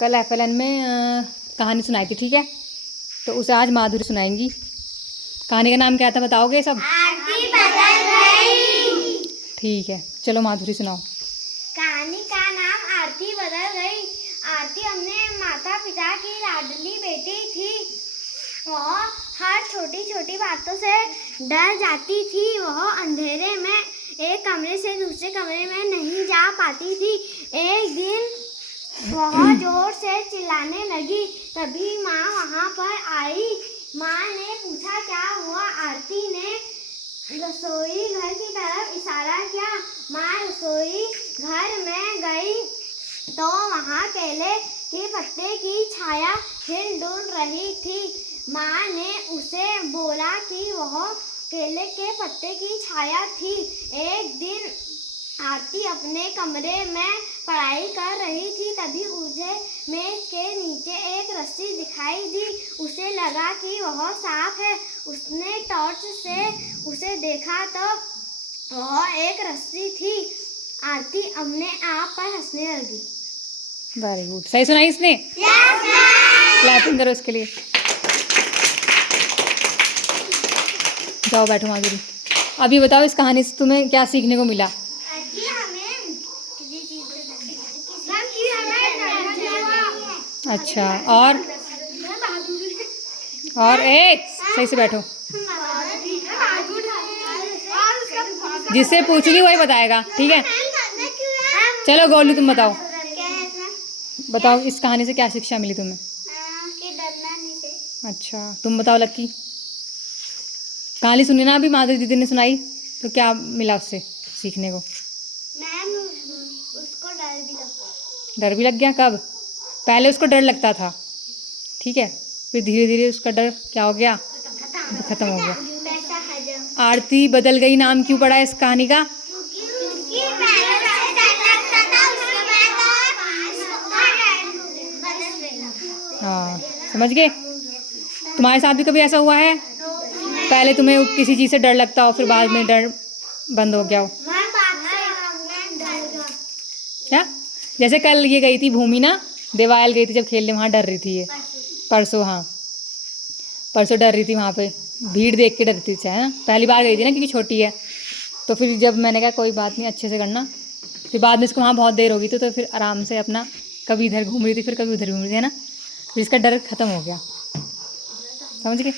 कल FLN में कहानी सुनाई थी, ठीक है, तो उसे आज माधुरी सुनाएंगी। कहानी का नाम क्या था बताओगे सब? आरती बदल गई। ठीक है, चलो माधुरी सुनाओ। कहानी का नाम आरती बदल गई। आरती अपने माता पिता की लाडली बेटी थी। वह हर छोटी छोटी बातों से डर जाती थी। वह अंधेरे में एक कमरे से दूसरे कमरे में नहीं जा पाती थी। एक दिन वह जोर से चिल्लाने लगी, तभी माँ वहाँ पर आई। माँ ने पूछा क्या हुआ? आरती ने रसोई घर की तरफ इशारा किया। माँ रसोई घर में गई तो वहाँ केले के पत्ते की छाया हिल डुल रही थी। माँ ने उसे बोला कि वह केले के पत्ते की छाया थी। एक दिन आरती अपने कमरे में पढ़ाई कर रही थी, तभी उसे मेज के नीचे एक रस्सी दिखाई दी। उसे लगा कि वह सांप है। उसने टॉर्च से उसे देखा तो वह एक रस्सी थी। आरती अपने आप पर हंसने लगी। वेरी गुड, सही सुनाई इसने। क्लैपिंग करो इसके लिए। जाओ बैठो माधुरी। अभी बताओ इस कहानी से तुम्हें क्या सीखने को मिला? अच्छा, और एक सही से बैठो। जिससे पूछूंगी वही बताएगा, ठीक है? चलो गोलू तुम बताओ। बताओ इस कहानी से क्या शिक्षा मिली तुम्हें? कि डरना नहीं चाहिए। अच्छा, तुम बताओ लक्की। कहानी सुनी ना अभी माधुरी दीदी ने सुनाई, तो क्या मिला उससे सीखने को? मैम उसको डर भी लगता। डर भी लग गया? कब? पहले उसको डर लगता था, ठीक है, फिर धीरे धीरे उसका डर क्या हो गया? खत्म हो गया। आरती बदल गई नाम क्यों पड़ा इस कहानी का? हाँ, समझ गए? तुम्हारे साथ भी कभी ऐसा हुआ है? पहले तुम्हें किसी चीज़ से डर लगता हो, फिर बाद में डर बंद हो गया हो? क्या? जैसे कल ये गई थी भूमि ना, देवाल गई थी जब खेलने, वहाँ डर रही थी ये। परसों, हाँ परसों डर रही थी वहाँ पे, भीड़ देख के डरती थी, है ना? पहली बार गई थी ना, क्योंकि छोटी है। तो फिर जब मैंने कहा कोई बात नहीं, अच्छे से करना, फिर बाद में इसको वहाँ बहुत देर होगी तो फिर आराम से अपना कभी इधर घूम रही थी, फिर कभी उधर घूम रही थी, है ना? फिर इसका डर खत्म हो गया, समझ गए?